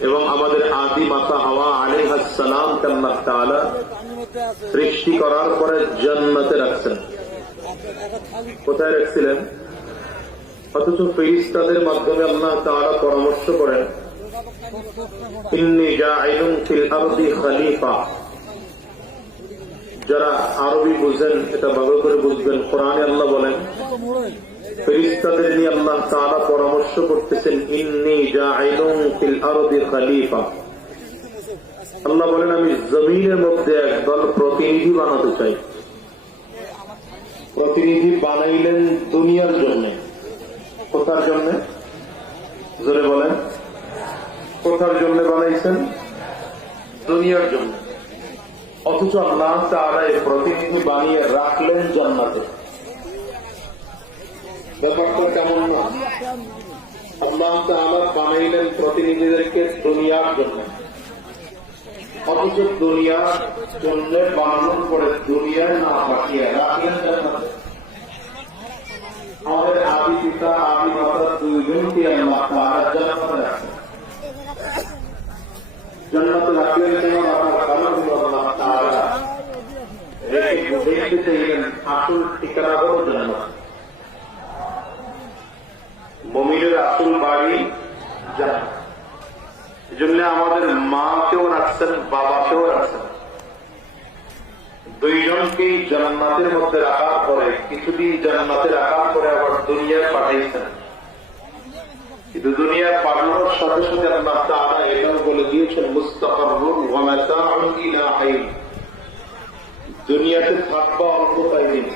এবং আমাদের আদি মাতা হাওয়া আলাইহাসালাম আল্লাহ তাআলা সৃষ্টি করার পরে জান্নাতে রাখছেন। কোথায় রাখছিলেন? অথচ ফেরিস্তাদের মাধ্যমে আল্লাহ তাআলা পরামর্শ করেন খলিফা। যারা আরবি বুঝেন, এটা ভালো করে বুঝবেন। কোরআনে আল্লাহ বলেন পরামর্শ করতেছেন আমি জমিনের মধ্যে একদল প্রতিনিধি বানাতে চাই। প্রতিনিধি বানাইলেন দুনিয়ার জন্য। কোথার জন্য? জোরে বলেন। কোথার জন্য বানাইছেন? দুনিয়ার জন্য। অথচ আল্লাহ এই প্রতিনিধি বানিয়ে রাখলেন জান্নাতে। ব্যাপারটা কেমন না? আল্লাহ আমার বানাইলেন প্রতিনিধিদেরকে দুনিয়ার জন্য। অথচ দুনিয়ার জন্য বানানোর পরে দুনিয়ায় না পাঠিয়ে রাখলেন জান্নাতে আমাদের আদি পিতা আদি মাতা দুইজনকে আল্লাহ তাআলা জান্নাতে রাখেন জান্নাতে রাখলেন কেন রাখার কারণ হলো আল্লাহ তাআলা রেখে দেখতে চাইলেন আসল ঠিকানা হলো জান্নাত মমিনের আসল বাড়ি জান্নাত এই জন্য আমাদের মাকেও রাখছেন, বাবাকেও রাখছেন। দুইজনকেই জান্নাতের মধ্যে রাখার পরে, কিছুদিন জান্নাতে রাখার পরে আবার দুনিয়ায় পাঠাইছেন। কিন্তু দুনিয়ায় পাঠানোর সাথে সাথে আল্লাহ তাআলা এটাও বলে দিয়েছেন হাইন দুনিয়াতে থাকবা অল্প টাইম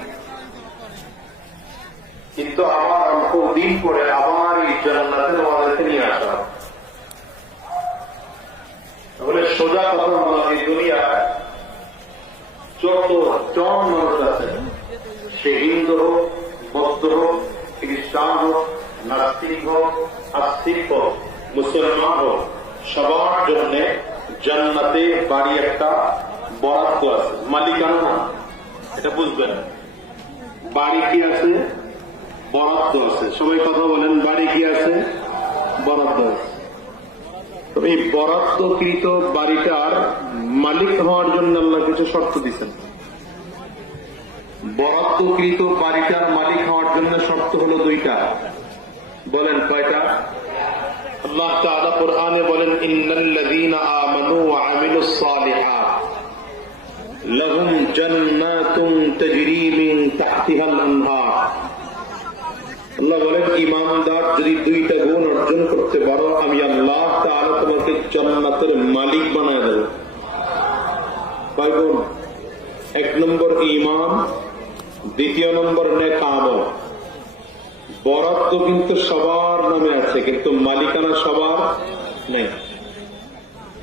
কিন্তু আবার অল্প দিন পরে আবার এই জান্নাতের নিয়ে আসা হবে। তাহলে সোজা কথা হলো এই দুনিয়ায় যত জন মানুষ আছে, সে হিন্দু হোক, বৌদ্ধ হোক, খ্রিস্টান হোক, নাস্তিক হোক, আস্তিক হোক, মুসলমান হোক, সবার জন্য জান্নাতে বাড়ি একটা বরাদ্দ আছে। মালিকানা এটা বুঝবেন বাড়ি কি আছে? বরাদ্দ আছে। সবাই কথা বলেন, বাড়ি কি আছে? বরাদ্দ আছে। এই বরাদ্দকৃত বাড়িটার মালিক হওয়ার জন্য আল্লাহ কিছু শর্ত দিচ্ছেন বরাদ্দকৃত বাড়িটার মালিক হওয়ার জন্য শর্ত হলো দুইটা। বলেন কয়টা? আল্লাহ তাআলা কোরআনে বলেন, ইন্নাল্লাযীনা আমানু ওয়া আমিলুস সালিহাত। লাহুম জান্নাতুন তাজরি মিন তাহতিহাল আনহার। আল্লাহ বলেন, ইমানদার যদি দুইটা গুণ অর্জন করতে পারো, আমি আল্লাহ তাহলে তোমাকে জান্নাতের মালিক বানায় দেব। এক নম্বর দ্বিতীয় নম্বর বরাদ্দ কিন্তু সবার নামে আছে, কিন্তু মালিকানা সবার নেই।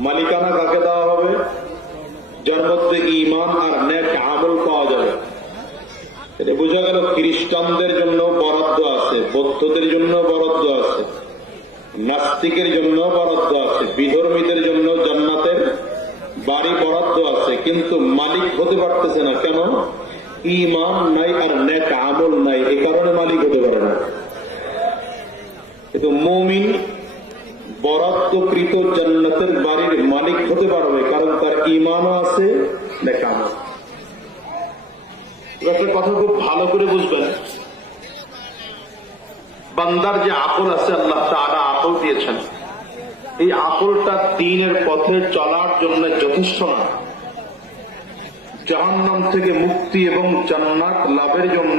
মালিকানা কাকে দেওয়া হবে? যার ইমান আর নেক আমল পাওয়া যাবে। এটা বোঝা গেল, খ্রিস্টানদের জন্য আছে, বৌদ্ধদের জন্য বরাদ্দ আছে, নাস্তিকের জন্য বরাদ্দ আছে, বিধর্মীদের জন্য জান্নাতের বাড়ি বরাদ্দ আছে, কিন্তু মালিক হতে পারতেছে না। কেন? ইমান নাই আর নেক আমল নাই এই কারণে মালিক হতে পারে না। কিন্তু মমিন বরাদ্দকৃত জান্নাতের বাড়ির মালিক হতে পারবে, কারণ তার ইমানও আছে, নেক আমল কথা খুব ভালো করে বুঝবেন। বান্দার যে আকল আছে, আল্লাহ তারা আকল দিয়েছেন। এই আকলটা দিনের পথে চলার জন্য যথেষ্ট না। জাহান্নাম থেকে মুক্তি এবং জান্নাত লাভের জন্য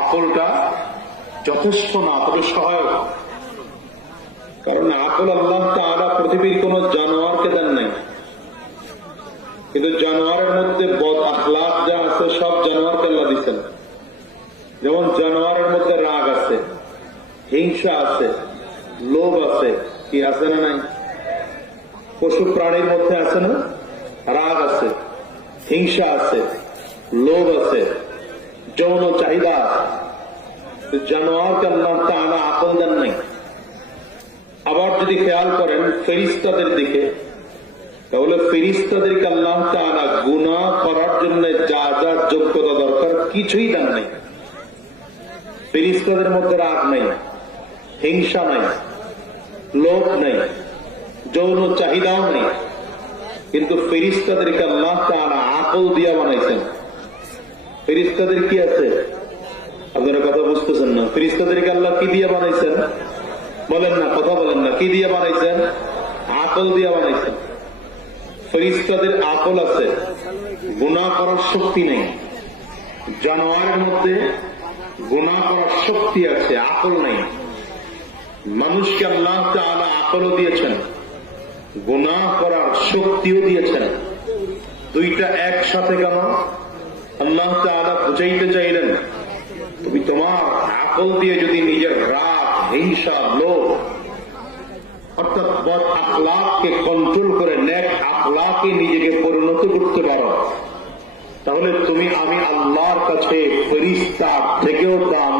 আকলটা যথেষ্ট না, তবে সহায়ক। কারণ আকল আল্লাহ তারা পৃথিবীর কোন জানোয়ারকে দেন নাই। কিন্তু জানোয়ারের মধ্যে বদ আখলাক যা আছে, সব জানোয়ারকে আল্লাহ দিচ্ছেন যেমন জানোয়ারের মধ্যে রাগ হিংসা আছে, লোভ আছে, কি আছে না নাই? পশু প্রাণীর মধ্যে আছে না? রাগ আছে, হিংসা আছে, লোভ আছে, যৌন চাহিদা জানোয়ারকে আল্লাহ তাআলা আকল দেন নাই। আবার যদি খেয়াল করেন ফেরিস্তাদের দিকে, তাহলে ফেরিস্তাদেরকে আল্লাহ তাআলা গুনাহ করার জন্য যা যা যোগ্যতা দরকার কিছুই দেন নাই। ফেরিস্তাদের মধ্যে রাগ নাই। হিংসা নাই, লোভ নাই, যৌন চাহিদাও নেই। কিন্তু ফেরিস্তাদেরকে আল্লাহ তাআলা আকল দিয়া বানাইছেন। ফেরিস্তাদের কি আছে? আপনারা কথা বুঝতেছেন না। ফেরিস্তাদেরকে আল্লাহ কি দিয়ে বানাইছেন? বলেন না, কথা বলেন না। কি দিয়ে বানাইছেন? আকল দিয়ে বানাইছেন। ফেরিস্তাদের আকল আছে। গুণা করার শক্তি নেই। জানোয়ারের মধ্যে গুণা করার শক্তি আছে, আকল নেই। মানুষকে আল্লাহ তাআলা আকলও দিয়েছেন, গুনাহ করার শক্তিও দিয়েছেন। দুইটা একসাথে কেন আল্লাহ তাআলা বুঝাইতে চাইলেন, তুমি তোমার আকল দিয়ে যদি নিজের রাগ, হিংসা, লোভ, অর্থাৎ বদ আখলাককে কন্ট্রোল করে, নেক আখলাকে নিজেকে পরিণত করতে পারো, তাহলে তুমি আমি আল্লাহর কাছে ফরিস্তার থেকেও দামি